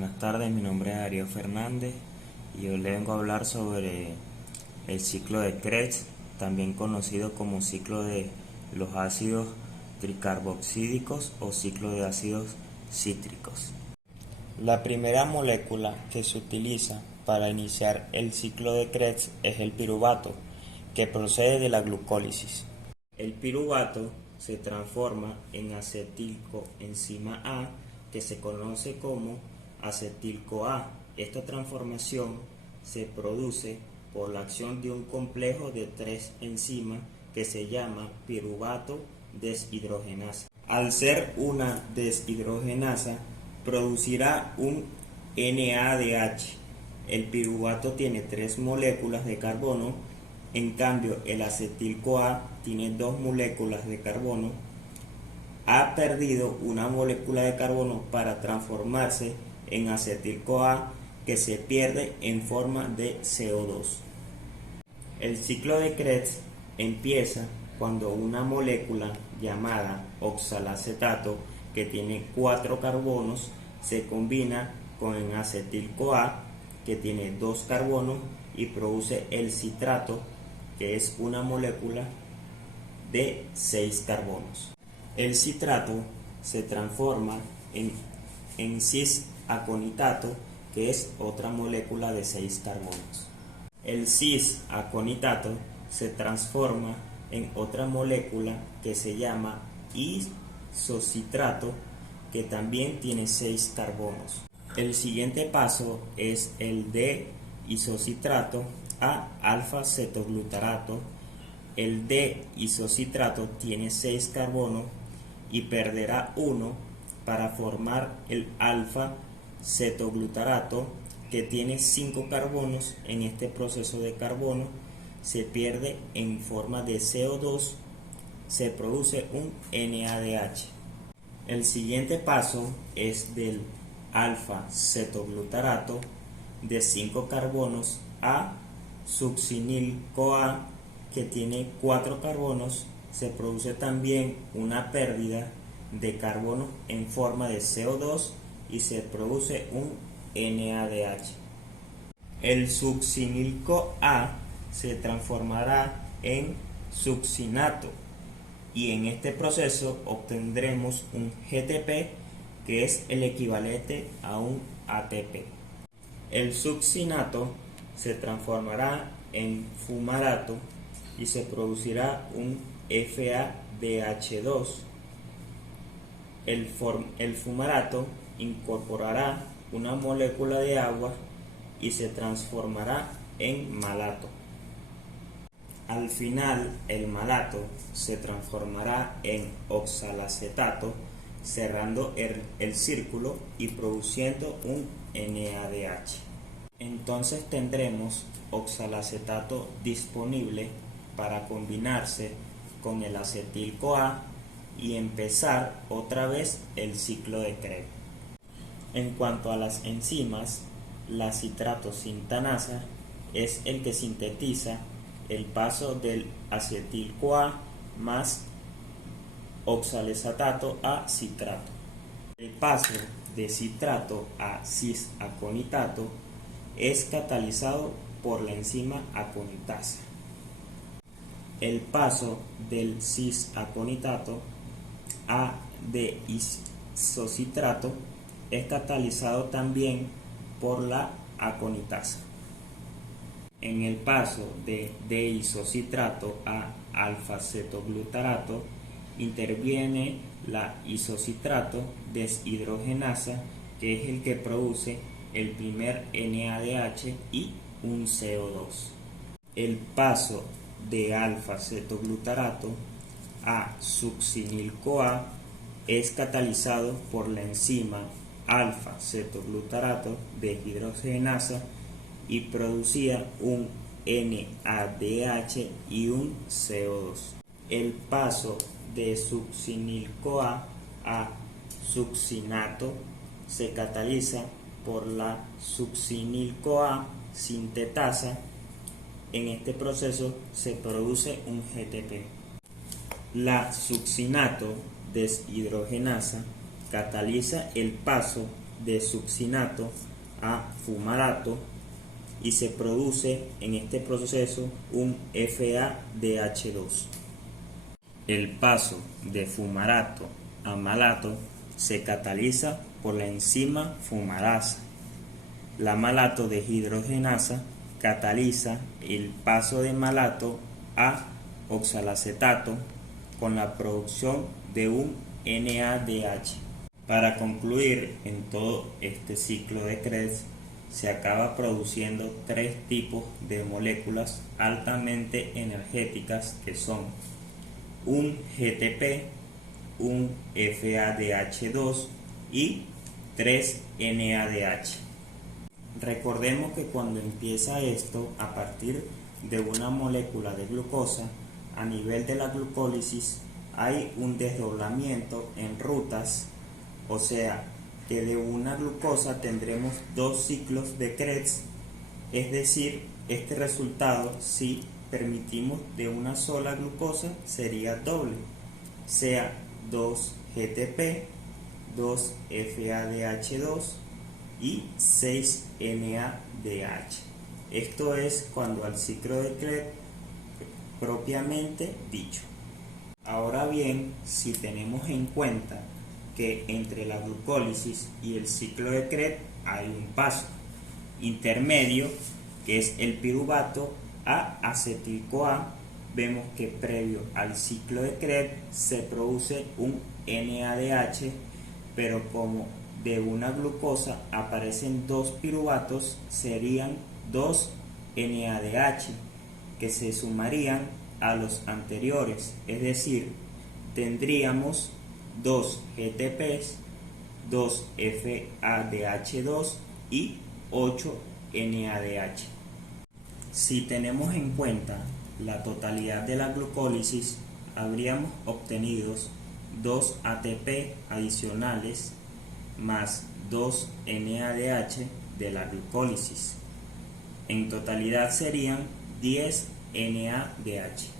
Buenas tardes, mi nombre es Darío Fernández y hoy le vengo a hablar sobre el ciclo de Krebs, también conocido como ciclo de los ácidos tricarboxílicos o ciclo de ácidos cítricos. La primera molécula que se utiliza para iniciar el ciclo de Krebs es el piruvato, que procede de la glucólisis. El piruvato se transforma en acetilcoenzima A, que se conoce como acetil-CoA. Esta transformación se produce por la acción de un complejo de 3 enzimas que se llama piruvato deshidrogenasa. Al ser una deshidrogenasa, producirá un NADH. El piruvato tiene 3 moléculas de carbono, en cambio el acetil-CoA tiene 2 moléculas de carbono. Ha perdido una molécula de carbono para transformarse en acetil-CoA, que se pierde en forma de CO2. El ciclo de Krebs empieza cuando una molécula llamada oxalacetato, que tiene 4 carbonos, se combina con el acetil-CoA, que tiene 2 carbonos, y produce el citrato, que es una molécula de 6 carbonos. El citrato se transforma en cis-aconitato, que es otra molécula de 6 carbonos. El cis-aconitato se transforma en otra molécula que se llama isocitrato, que también tiene 6 carbonos. El siguiente paso es el de isocitrato a alfa-cetoglutarato. El D-isocitrato tiene 6 carbonos y perderá uno para formar el alfa-cetoglutarato, que tiene 5 carbonos. En este proceso de carbono se pierde en forma de CO2, se produce un NADH. El siguiente paso es del alfa-cetoglutarato de 5 carbonos a succinil-CoA, que tiene 4 carbonos. Se produce también una pérdida de carbono en forma de CO2 y se produce un NADH. El succinil-CoA se transformará en succinato y en este proceso obtendremos un GTP, que es el equivalente a un ATP. El succinato se transformará en fumarato y se producirá un FADH2. El fumarato incorporará una molécula de agua y se transformará en malato. Al final, el malato se transformará en oxalacetato, cerrando el círculo y produciendo un NADH. Entonces tendremos oxalacetato disponible para combinarse con el acetil-CoA y empezar otra vez el ciclo de Krebs. En cuanto a las enzimas, la citrato sintanasa es el que sintetiza el paso del acetil-CoA más oxalacetato a citrato. El paso de citrato a cis-aconitato es catalizado por la enzima aconitasa. El paso del cis-aconitato a de-isocitrato es catalizado también por la aconitasa. En el paso de de-isocitrato a alfa-cetoglutarato interviene la isocitrato deshidrogenasa, que es el que produce el primer NADH y un CO2. El paso de alfa-cetoglutarato a succinil-CoA es catalizado por la enzima alfa-cetoglutarato deshidrogenasa y producía un NADH y un CO2. El paso de succinil-CoA a succinato se cataliza por la succinil-CoA sintetasa. En este proceso se produce un GTP. La succinato deshidrogenasa cataliza el paso de succinato a fumarato y se produce en este proceso un FADH2. El paso de fumarato a malato se cataliza por la enzima fumarasa. La malato deshidrogenasa cataliza el paso de malato a oxalacetato con la producción de un NADH. Para concluir, en todo este ciclo de Krebs se acaba produciendo tres tipos de moléculas altamente energéticas que son un GTP, un FADH2 y 3 NADH. Recordemos que cuando empieza esto a partir de una molécula de glucosa, a nivel de la glucólisis hay un desdoblamiento en rutas, o sea que de una glucosa tendremos dos ciclos de Krebs, es decir, este resultado, si permitimos de una sola glucosa, sería doble, sea 2 GTP, 2 FADH2 y 6 NADH. Esto es cuando al ciclo de Krebs propiamente dicho. Ahora bien, si tenemos en cuenta que entre la glucólisis y el ciclo de Krebs hay un paso intermedio que es el piruvato a acetil-CoA, vemos que previo al ciclo de Krebs se produce un NADH, pero como de una glucosa aparecen dos piruvatos, serían dos NADH que se sumarían a los anteriores, es decir, tendríamos 2 GTPs, 2 FADH2 y 8 NADH. Si tenemos en cuenta la totalidad de la glucólisis, habríamos obtenido 2 ATP adicionales más 2 NADH de la glucólisis. En totalidad serían 10 NADH.